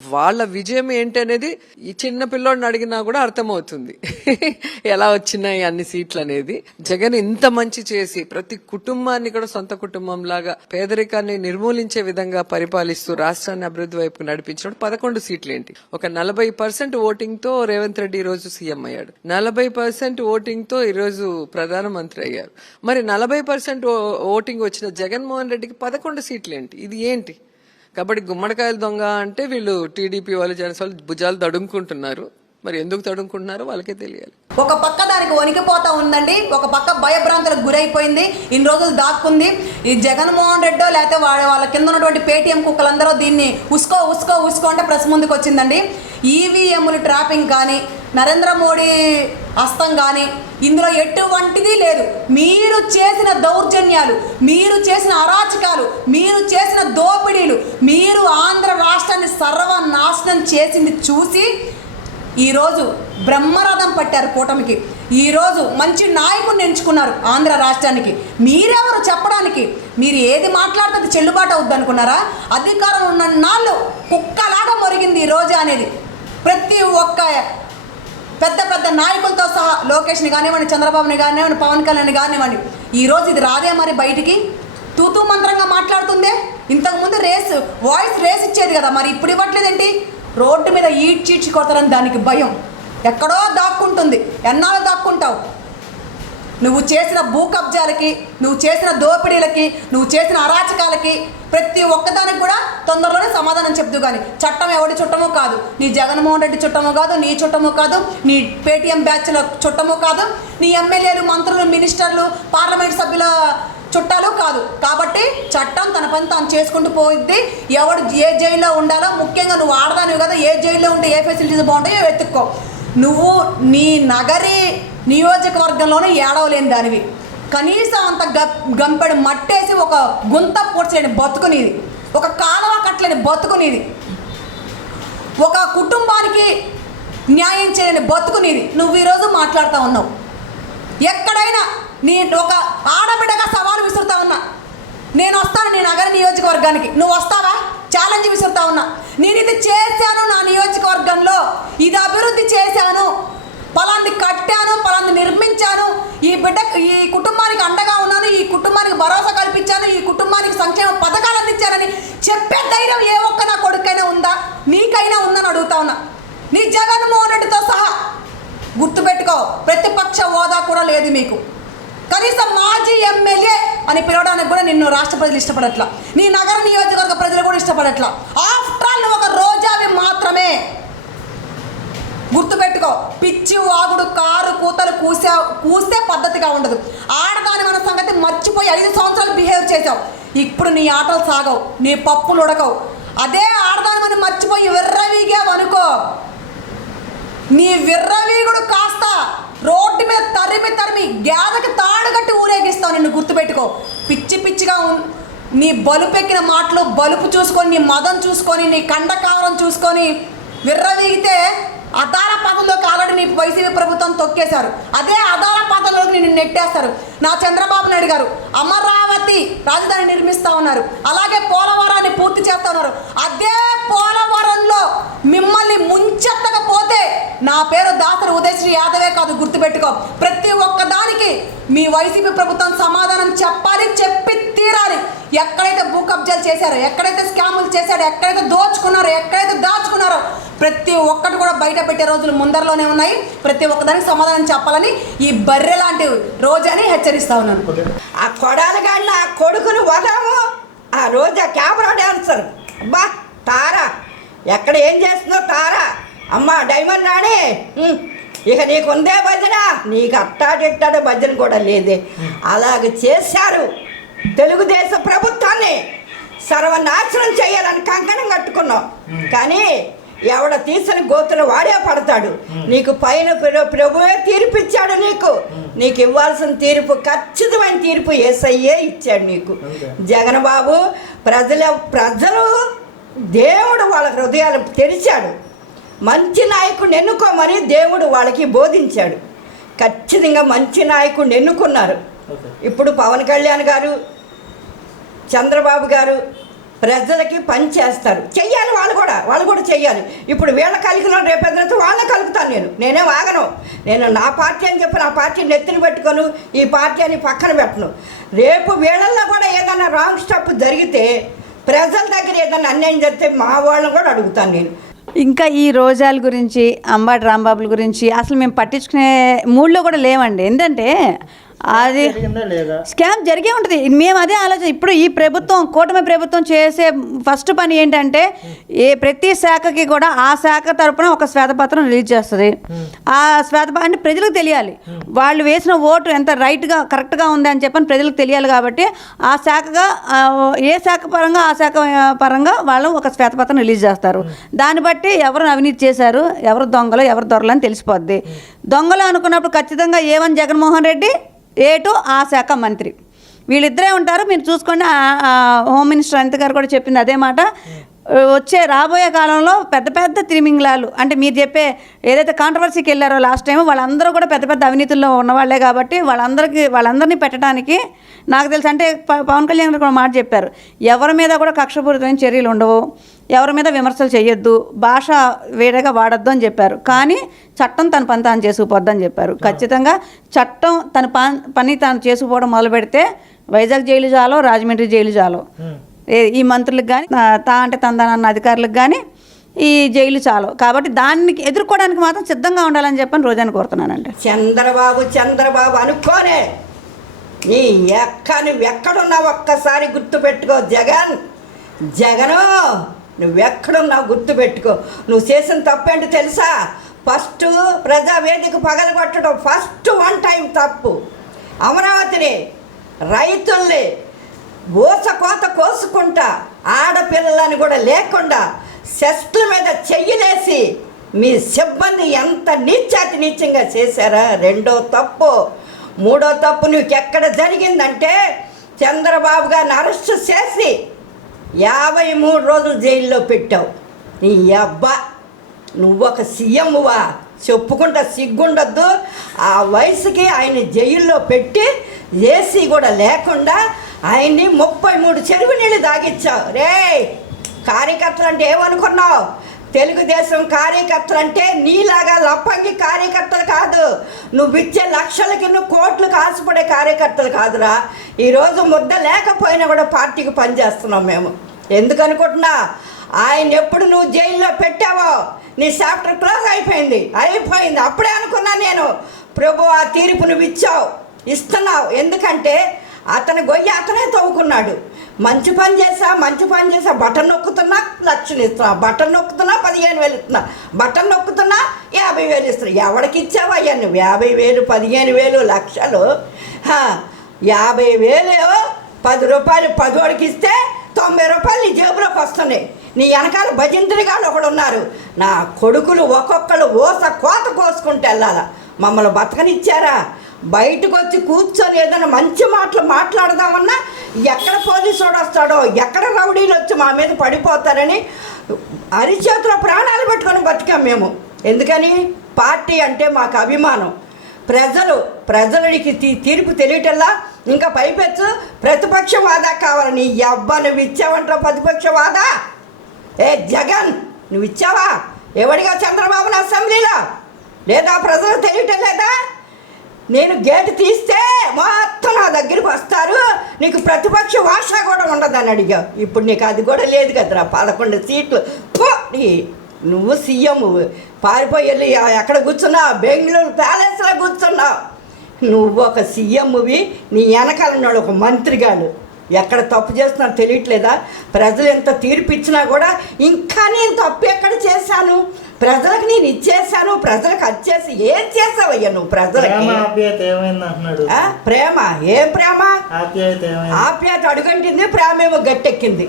వాళ్ళ విజయం ఏంటనేది ఈ చిన్న పిల్లోడిని అడిగినా కూడా అర్థమవుతుంది ఎలా వచ్చినాయి అన్ని సీట్లు అనేది. జగన్ ఇంత మంచి చేసి ప్రతి కుటుంబాన్ని కూడా సొంత కుటుంబం లాగా పేదరికాన్ని నిర్మూలించే విధంగా పరిపాలిస్తూ రాష్ట్రాన్ని అభివృద్ధి వైపు నడిపించినప్పుడు 11 సీట్లు ఏంటి, ఒక 40% ఓటింగ్ తో రేవంత్ రెడ్డి ఈ రోజు సీఎం అయ్యాడు, 40% ఓటింగ్ తో ఈ రోజు ప్రధానమంత్రి అయ్యారు. మరి 40% ఓటింగ్ వచ్చిన జగన్మోహన్ రెడ్డికి 11 సీట్లు ఏంటి? ఇది ఏంటి? కాబట్టి గుమ్మడికాయలు దొంగ అంటే వీళ్ళు టీడీపీ వాళ్ళు జనసేన వాళ్ళు భుజాలు తడుముకుంటున్నారు. మరి ఎందుకు తడుముకుంటున్నారో వాళ్ళకే తెలియాలి. ఒక పక్క దానికి వణికిపోతా ఉందండి, ఒక పక్క భయభ్రాంతులకు గురైపోయింది, ఇన్ని రోజులు దాక్కుంది. ఈ జగన్మోహన్ రెడ్డో లేకపోతే వాళ్ళ కింద ఉన్నటువంటి పేటీఎం కుక్కలందరూ దీన్ని ఉసుకో ఉసుకో ఉసుకో అంటే ప్రెస్ ముందుకు వచ్చిందండి. ఈవీఎంలు ట్రాపింగ్ కానీ నరేంద్ర మోడీ హస్తం కానీ ఇందులో ఎటువంటిది లేదు. మీరు చేసిన దౌర్జన్యాలు, మీరు చేసిన అరాచకాలు, మీరు చేసిన దోపిడీలు, మీరు ఆంధ్ర రాష్ట్రాన్ని సర్వనాశనం చేసింది చూసి ఈరోజు బ్రహ్మరథం పట్టారు కూటమికి. ఈరోజు మంచి నాయకుడిని ఎంచుకున్నారు ఆంధ్ర రాష్ట్రానికి. మీరెవరు చెప్పడానికి? మీరు ఏది మాట్లాడితే చెల్లుబాటు అవుద్ది అనుకున్నారా? అధికారం ఉన్న నాళ్ళు కుక్కలాగా మొరిగింది ఈ రోజు అనేది. ప్రతి ఒక్క పెద్ద పెద్ద నాయకులతో సహా లోకేష్ని కానివ్వండి, చంద్రబాబుని కానివ్వండి, పవన్ కళ్యాణ్ కానివ్వండి, ఈరోజు ఇది రాదే మరి బయటికి తూతూ మంత్రంగా మాట్లాడుతుందే. ఇంతకుముందు వాయిస్ రేస్ ఇచ్చేది కదా, మరి ఇప్పుడు ఇవ్వట్లేదేంటి? రోడ్డు మీద ఈడ్చీడ్చి కొడతారని దానికి భయం ఎక్కడో దాక్కుంటుంది. ఎన్నాళ్ళు దాక్కుంటావు? నువ్వు చేసిన భూ కబ్జాలకి, నువ్వు చేసిన దోపిడీలకి, నువ్వు చేసిన అరాచకాలకి ప్రతి ఒక్కదానికి కూడా తొందరలోనే సమాధానం చెప్తూ. కానీ చట్టం ఎవడి చుట్టమో కాదు, నీ జగన్మోహన్ రెడ్డి చుట్టమో కాదు, నీ చుట్టమో కాదు, నీ పేటీఎం బ్యాచ్ల చుట్టమో కాదు, నీ ఎమ్మెల్యేలు, మంత్రులు, మినిస్టర్లు, పార్లమెంట్ సభ్యుల చుట్టాలు కాదు. కాబట్టి చట్టం తన పని తాను చేసుకుంటూ పోయిద్ది. ఎవడు ఏ జైల్లో ఉండాలో, ముఖ్యంగా నువ్వు ఆడదానివి కదా, ఏ జైల్లో ఉంటే ఏ ఫెసిలిటీస్ బాగుంటాయో వెతుక్కో. నువ్వు నీ నగరి నియోజకవర్గంలోనే ఏడవలేని దానివి. కనీసం అంత గంపెడు మట్టేసి ఒక గుంత పూడ్చలేని బతుకునేది, ఒక కాలువ కట్టలేని బతుకునేది, ఒక కుటుంబానికి న్యాయం చేయలేని బతుకునేది నువ్వు ఈరోజు మాట్లాడుతూ ఉన్నావు. ఎక్కడైనా నీ ఒక ఆడబిడ్డగా సవాలు విసురుతా ఉన్నా, నేను వస్తాను నీ నగర నియోజకవర్గానికి, నువ్వు వస్తావా? ఛాలెంజ్ విసురుతా ఉన్నా. నేను ఇది చేశాను, నా నియోజకవర్గంలో ఇది అభివృద్ధి చేశాను, పలాంది కట్టాను, పలాంది నిర్మించాను, ఈ కుటుంబానికి అండగా ఉన్నాను, ఈ కుటుంబానికి భరోసా కల్పించాను, ఈ కుటుంబానికి సంక్షేమ పథకాలు అందించానని చెప్పే ధైర్యం ఏ ఒక్క నా కొడుకైనా ఉందా? నీకైనా ఉందని అడుగుతా ఉన్నా. నీ జగన్మోహన్ రెడ్డితో సహా గుర్తుపెట్టుకో, ప్రతిపక్ష హోదా కూడా లేదు మీకు. కనీసం మాజీ ఎమ్మెల్యే అని పిలవడానికి కూడా నిన్ను రాష్ట్ర ప్రజలు ఇష్టపడట్లా, నీ నగర నియోజకవర్గ ప్రజలు కూడా ఇష్టపడట్లా. ఆఫ్టర్ ఆల్ ఒక రోజావి మాత్రమే. గుర్తుపెట్టుకో, పిచ్చి వాగుడు, కారు కూతలు కూస్తే పద్ధతిగా ఉండదు. ఆడదాని మన సంగతి మర్చిపోయి 5 సంవత్సరాలు బిహేవ్ చేసావు. ఇప్పుడు నీ ఆటలు సాగవు, నీ పప్పులు ఉడకవు. అదే ఆడదాని మనం మర్చిపోయి విర్రవీగావు అనుకో, నీ విర్రవీగుడు కాస్త రోడ్డు మీద తరిమి గేదకి తాడుగట్టి ఊరేగిస్తావు. నిన్ను గుర్తుపెట్టుకో. పిచ్చి పిచ్చిగా నీ బలుపెక్కిన మాటలు, బలుపు చూసుకొని, నీ మదం చూసుకొని, నీ కండకావరం చూసుకొని విర్రవీగితే అదాల పాతంలోకి ఆల్రెడీ నీ వైసీపీ ప్రభుత్వం తొక్కేశారు. అదే అదాల పాతంలోకి నిన్ను నెట్టేస్తారు. నా చంద్రబాబు నాయుడు గారు అమరావతి రాజధాని నిర్మిస్తూ ఉన్నారు, అలాగే పోలవరాన్ని పూర్తి చేస్తూ ఉన్నారు. అదే పోలవరంలో మిమ్మల్ని ముంచెత్తకపోతే నా పేరు దాసరి ఉదయశ్రీ యాదవే కాదు, గుర్తుపెట్టుకో. ప్రతి ఒక్కదానికి మీ వైసీపీ ప్రభుత్వం సమాధానం చెప్పాలి, చెప్పి తీరాలి. ఎక్కడైతే భూ కబ్జాలు చేశారో, ఎక్కడైతే స్కాములు చేశారో, ఎక్కడైతే దోచుకున్నారో, ఎక్కడైతే దాచుకున్నారో ప్రతి ఒక్కటి కూడా బయట పెట్టే రోజులు ముందరలోనే ఉన్నాయి. ప్రతి ఒక్కదానికి సమాధానం చెప్పాలని ఈ బర్రె లాంటి రోజని హెచ్చరిస్తా ఉన్నాను. ఆ కొడాలి కానీ ఆ కొడుకుని వదాము. ఆ రోజు ఆ కెమెరా డాన్సర్ అబ్బా తారా ఎక్కడ ఏం చేస్తుందో తారా అమ్మ డైమండ్ రాణి, ఇక నీకుందే భజన, నీకు అట్టాడిట్టాడే భజన కూడా లేదే. అలాగ చేశారు. తెలుగుదేశం ప్రభుత్వాన్ని సర్వనాశనం చేయాలని కంకణం కట్టుకున్నాం. కానీ ఎవడ తీసిన గోతులు వాడే పడతాడు. నీకు పైన ప్రభువే తీర్పిచ్చాడు. నీకు ఇవ్వాల్సిన తీర్పు, ఖచ్చితమైన తీర్పు యేసయ్యే ఇచ్చాడు నీకు. జగన్ బాబు ప్రజలు దేవుడు వాళ్ళ హృదయాలు తెరిచాడు. మంచి నాయకుడిని ఎన్నుకోమని దేవుడు వాళ్ళకి బోధించాడు. ఖచ్చితంగా మంచి నాయకుడిని ఎన్నుకున్నారు. ఇప్పుడు పవన్ కళ్యాణ్ గారు, చంద్రబాబు గారు ప్రజలకి పని చేస్తారు, చెయ్యాలి. వాళ్ళు కూడా చెయ్యాలి. ఇప్పుడు వీళ్ళ కలిగిన రేపు ఎదురైతే వాళ్ళని కలుగుతాను. నేనేం ఆగను. నేను నా పార్టీ అని చెప్పి నా పార్టీని ఎత్తుని పెట్టుకోను, ఈ పార్టీ అని పక్కన పెట్టను. రేపు వీళ్ళల్లో కూడా ఏదైనా రాంగ్ స్టెప్ జరిగితే, ప్రజల దగ్గర ఏదైనా అన్యాయం జరిగితే మా వాళ్ళని కూడా అడుగుతాను నేను. ఇంకా ఈ రోజాల గురించి, అంబటి రాంబాబుల గురించి అసలు మేము పట్టించుకునే మూడ్లో కూడా లేవండి. ఏంటంటే అది స్కామ్ జరిగే ఉంటుంది. మేము అదే ఆలోచన. ఇప్పుడు ఈ ప్రభుత్వం, కూటమి ప్రభుత్వం చేసే ఫస్ట్ పని ఏంటంటే ప్రతి శాఖకి కూడా ఆ శాఖ తరపున ఒక శ్వేతపత్రం రిలీజ్ చేస్తుంది. ఆ శ్వేతపత్రం అంటే ప్రజలకు తెలియాలి, వాళ్ళు వేసిన ఓటు ఎంత రైట్గా కరెక్ట్గా ఉంది అని చెప్పని ప్రజలకు తెలియాలి. కాబట్టి ఆ శాఖగా ఏ శాఖ పరంగా ఆ శాఖ పరంగా వాళ్ళు ఒక శ్వేతపత్రం రిలీజ్ చేస్తారు. దాన్ని బట్టి ఎవరు అవినీతి చేశారు, ఎవరు దొంగలు, ఎవరు దొరలు అని తెలిసిపోద్ది. దొంగలు అనుకున్నప్పుడు ఖచ్చితంగా ఏ1 జగన్మోహన్ రెడ్డి, ఏ2 ఆ శాఖ మంత్రి, వీళ్ళిద్దరే ఉంటారు. మీరు చూసుకోండి. హోమ్ మినిస్టర్ అనిత గారు కూడా చెప్పింది అదే మాట. వచ్చే రాబోయే కాలంలో పెద్ద పెద్ద తిమింగలాలు, అంటే మీరు చెప్పే ఏదైతే కాంట్రవర్సీకి వెళ్ళారో లాస్ట్ టైం, వాళ్ళందరూ కూడా పెద్ద పెద్ద అవినీతుల్లో ఉన్నవాళ్లే. కాబట్టి వాళ్ళందరినీ పెట్టడానికి నాకు తెలుసు. అంటే పవన్ కళ్యాణ్ గారు కూడా మాట చెప్పారు, ఎవరి మీద కూడా కక్షపూరితమైన చర్యలు ఉండవు, ఎవరి మీద విమర్శలు చేయొద్దు, భాష వేరేగా వాడొద్దు అని చెప్పారు. కానీ చట్టం తన పని తాను చేసుకుపోద్దని చెప్పారు. ఖచ్చితంగా చట్టం తన పని తాను చేసుకుపోవడం మొదలు పెడితే వైజాగ్ జైలు చాలో, రాజమండ్రి జైలు చాలో, ఈ మంత్రులకు కానీ అంటే తందానన్న అధికారులకు కానీ ఈ జైలు చాలు. కాబట్టి దాన్ని ఎదుర్కోవడానికి మాత్రం సిద్ధంగా ఉండాలని చెప్పని రోజాని కోరుతున్నానండి. చంద్రబాబు అనుకోనే నీ నువ్వెక్కడున్నావు ఒక్కసారి గుర్తుపెట్టుకో. జగను నువ్వెక్కడున్నావు గుర్తుపెట్టుకో. నువ్వు చేసిన తప్పేంటి తెలుసా? ఫస్ట్ ప్రజావేదిక పగలగొట్టడం ఫస్ట్ 1 టైం తప్పు. అమరావతిని, రైతుల్ని కోత కోసుకుంటా, ఆడపిల్లలని కూడా లేకుండా సెస్ట్ల మీద చెయ్యలేసి మీ సిబ్బంది ఎంత నీచంగా చేశారా? 2వ తప్పు. 3వ తప్పు నీకెక్కడ జరిగిందంటే, చంద్రబాబు గారిని అరెస్ట్ చేసి 53 రోజులు జైల్లో పెట్టావు. నీ అబ్బా, నువ్వొక సీఎంవా? చెప్పుకుంటా సిగ్గుండొద్దు. ఆ వయసుకి ఆయన జైల్లో పెట్టి ఏసీ కూడా లేకుండా ఆయన్ని 33 చెరువు నీళ్ళు తాగిచ్చావు. రే, కార్యకర్తలు అంటే ఏమనుకున్నావు? తెలుగుదేశం కార్యకర్తలు అంటే నీలాగా లప్పంగి కార్యకర్తలు కాదు. నువ్వు ఇచ్చే లక్షలకి, నువ్వు కోట్లకు ఆశపడే కార్యకర్తలు కాదురా. ఈరోజు ముద్ద లేకపోయినా కూడా పార్టీకి పనిచేస్తున్నాం మేము. ఎందుకు అనుకుంటున్నా? ఆయన ఎప్పుడు నువ్వు జైల్లో పెట్టావో నీ చాప్టర్ క్లోజ్ అయిపోయింది. అప్పుడే అనుకున్నా నేను, ప్రభు ఆ తీర్పు నువ్వు ఇస్తున్నావు. ఎందుకంటే అతని గొయ్యి అతనే తవ్వుకున్నాడు. మంచి పని చేసా, బటన్ నొక్కుతున్నా 1,00,000 ఇస్తున్నా, బటన్ నొక్కుతున్నా 15,000 ఇస్తున్నా, బటన్ నొక్కుతున్నా 50,000 ఇస్తున్నా. ఎవరికి ఇచ్చావయ్యా నువ్వు? 50,000, 15,000, లక్షలు. 50,000 10 రూపాయలు 10 ఇస్తే 90 రూపాయలు నీ జేబులోకి వస్తున్నాయి. నీ వెనకాల భజంత్రిగాళ్ళు ఒకడు ఉన్నారు. నా కొడుకులు ఒక్కొక్కరు కోత కోసుకుంటూ వెళ్ళాలా? మమ్మల్ని బతకనిచ్చారా? బయటకు వచ్చి కూర్చొని ఏదైనా మంచి మాటలు మాట్లాడదామన్నా ఎక్కడ పోలీసు వాడు వస్తాడో, ఎక్కడ రౌడీలు వచ్చి మా మీద పడిపోతారని అరిచేతిలో ప్రాణాలు పెట్టుకొని బతికాం మేము. ఎందుకని? పార్టీ అంటే మాకు అభిమానం. ప్రజలకి తీర్పు తెలియటల్లా ఇంకా పైపెచ్చు ప్రతిపక్ష వాదా కావాలని. ఈ అబ్బా నువ్వు ఇచ్చావంటావు ప్రతిపక్ష వాదా? జగన్ నువ్వు ఇచ్చావా? ఎవడిగా చంద్రబాబుని అసెంబ్లీలో? లేదా ప్రజలు తెలియటం లేదా? నేను గేటు తీస్తే మొత్తం నా దగ్గరికి వస్తారు, నీకు ప్రతిపక్ష భాష కూడా ఉండదని అడిగావు. ఇప్పుడు నీకు అది కూడా లేదు కదరా. 11 సీట్లు. నువ్వు సీఎం పారిపోయి వెళ్ళి ఎక్కడ కూర్చున్నావు? బెంగళూరు ప్యాలెస్లో కూర్చున్నావు. నువ్వు ఒక సీఎంవి, నీ వెనకాలన్నాడు ఒక మంత్రిగాడు. ఎక్కడ తప్పు చేస్తున్నా తెలియట్లేదా? ప్రజలు ఎంత తీర్పు ఇచ్చినా కూడా ఇంకా నేను తప్పు ఎక్కడ చేశాను? ప్రజలకు నేను ఇచ్చేసాను, ప్రజలకు వచ్చేసి ఏం చేసావయ్యా నువ్వు? ప్రజలకి ప్రేమ ఏం ప్రేమ? ఆప్యాయత అడుగంటింది, ప్రేమేమో గట్టెక్కింది.